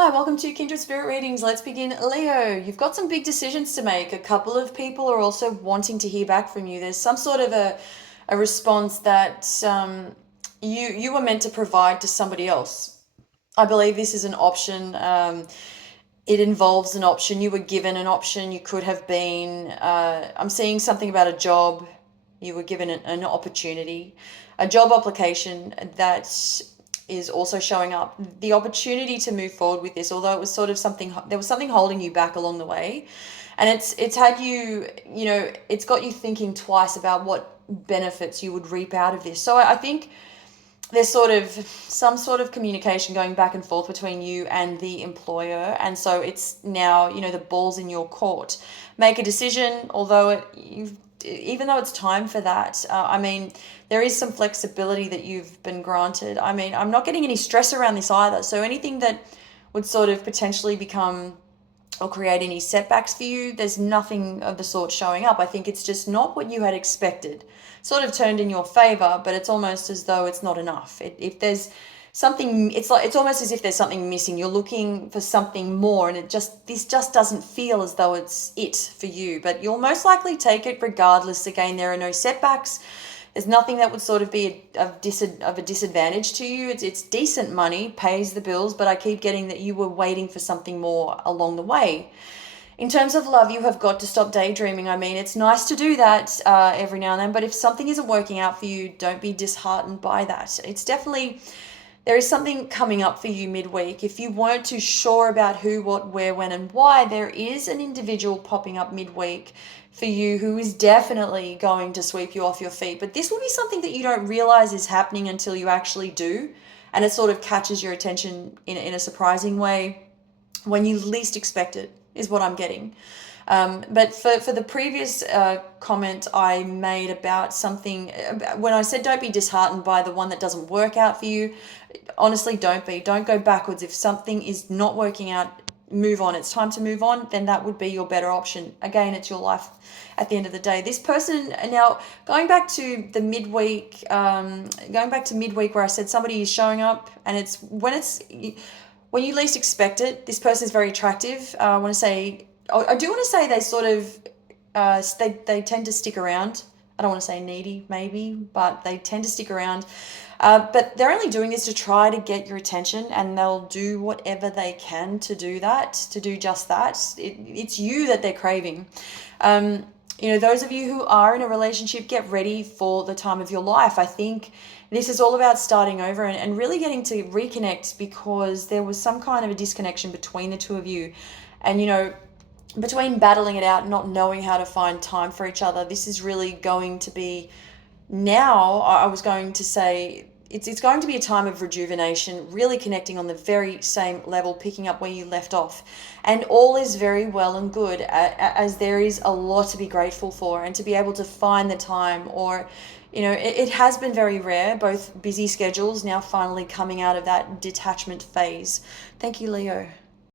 Hi, welcome to Kindred Spirit Readings. Let's begin. Leo, you've got some big decisions to make. A couple of people are also wanting to hear back from you. There's some sort of a response that you were meant to provide to somebody else. I believe this is an option. It involves an option. You were given an option. You could have been. I'm seeing something about a job. You were given an opportunity, a job application that is also showing up. The opportunity to move forward with this, although it was sort of something, there was something holding you back along the way, and it's had you, it's got you thinking twice about what benefits you would reap out of this. So I think there's sort of some sort of communication going back and forth between you and the employer, and so it's now, the ball's in your court. Make a decision, although even though it's time for that. There is some flexibility that you've been granted. I'm not getting any stress around this either, so anything that would sort of potentially become or create any setbacks for you, there's nothing of the sort showing up. I think it's just not what you had expected, sort of turned in your favor, but it's almost as though it's not enough. If there's something, it's almost as if there's something missing. You're looking for something more, and this just doesn't feel as though it's it for you, but you'll most likely take it regardless. Again, there are no setbacks. There's nothing that would sort of be of a disadvantage to you. It's decent money, pays the bills, but I keep getting that you were waiting for something more along the way. In terms of love, you have got to stop daydreaming. It's nice to do that every now and then, but if something isn't working out for you, don't be disheartened by that. It's definitely, there is something coming up for you midweek. If you weren't too sure about who, what, where, when, and why, there is an individual popping up midweek for you who is definitely going to sweep you off your feet. But this will be something that you don't realize is happening until you actually do. And it sort of catches your attention in a surprising way when you least expect it, is what I'm getting. But for the previous comment I made about something, when I said don't be disheartened by the one that doesn't work out for you, honestly, don't be. Don't go backwards. If something is not working out, move on. It's time to move on, then that would be your better option. Again, it's your life at the end of the day. This person, now going back to midweek where I said somebody is showing up, and it's when you least expect it. This person is very attractive. I do want to say they sort of, they tend to stick around. I don't want to say needy, maybe, but they tend to stick around. But they're only doing this to try to get your attention, and they'll do whatever they can to do that, to do just that. It's you that they're craving. Those of you who are in a relationship, get ready for the time of your life. I think this is all about starting over and really getting to reconnect, because there was some kind of a disconnection between the two of you. And, between battling it out, not knowing how to find time for each other, this is really going to be, now I was going to say, it's going to be a time of rejuvenation, really connecting on the very same level, picking up where you left off. And all is very well and good, as there is a lot to be grateful for, and to be able to find the time, or, it has been very rare, both busy schedules now finally coming out of that detachment phase. Thank you, Leo.